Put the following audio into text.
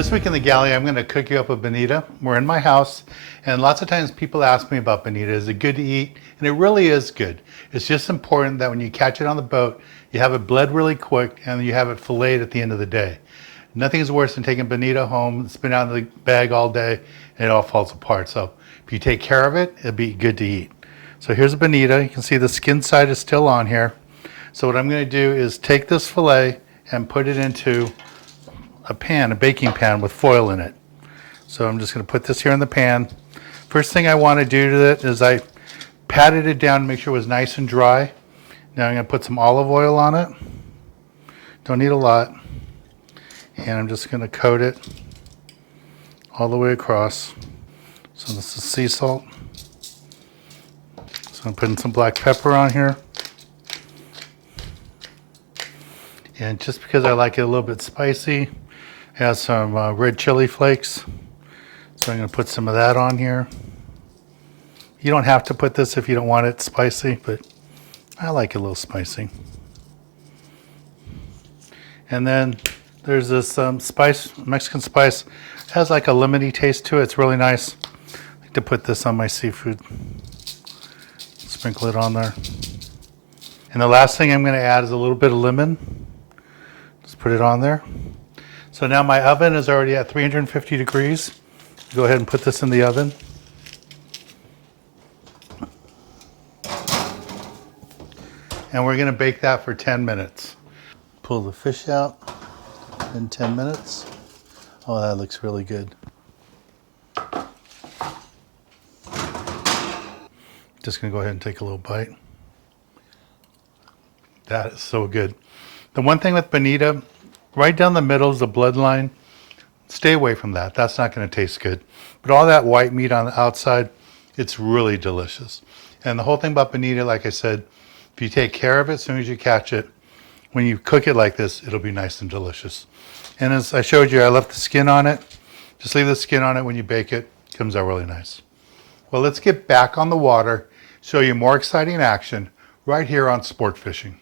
This week in the galley, I'm going to cook you up a bonita. We're in my house, and lots of times people ask me about bonita. Is it good to eat? And it really is good. It's just important that when you catch it on the boat, you have it bled really quick and you have it filleted at the end of the day. Nothing is worse than taking bonita home, it's been out of the bag all day, and it all falls apart. So if you take care of it, it'll be good to eat. So here's a bonita. You can see the skin side is still on here. So what I'm going to do is take this fillet and put it into a pan, a baking pan with foil in it. So I'm just going to put this here in the pan. First thing I want to do to it is I patted it down to make sure it was nice and dry. Now I'm going to put some olive oil on it. Don't need a lot. And I'm just going to coat it all the way across. So this is sea salt. So I'm putting some black pepper on here. And just because I like it a little bit spicy, it has some red chili flakes. So I'm going to put some of that on here. You don't have to put this if you don't want it spicy, but I like it a little spicy. And then there's this spice, Mexican spice. It has like a lemony taste to it. It's really nice. I like to put this on my seafood. Sprinkle it on there. And the last thing I'm going to add is a little bit of lemon. Just put it on there. So now my oven is already at 350 degrees. Go ahead and put this in the oven. And we're going to bake that for 10 minutes. Pull the fish out in 10 minutes. Oh, that looks really good. Just going to go ahead and take a little bite. That is so good. The one thing with bonita, right down the middle is the bloodline. Stay away from that. That's not going to taste good. But all that white meat on the outside, it's really delicious. And the whole thing about bonita, like I said, if you take care of it as soon as you catch it, when you cook it like this, it'll be nice and delicious. And as I showed you, I left the skin on it. Just leave the skin on it when you bake it. It comes out really nice. Well, let's get back on the water, show you more exciting action right here on Sport Fishing.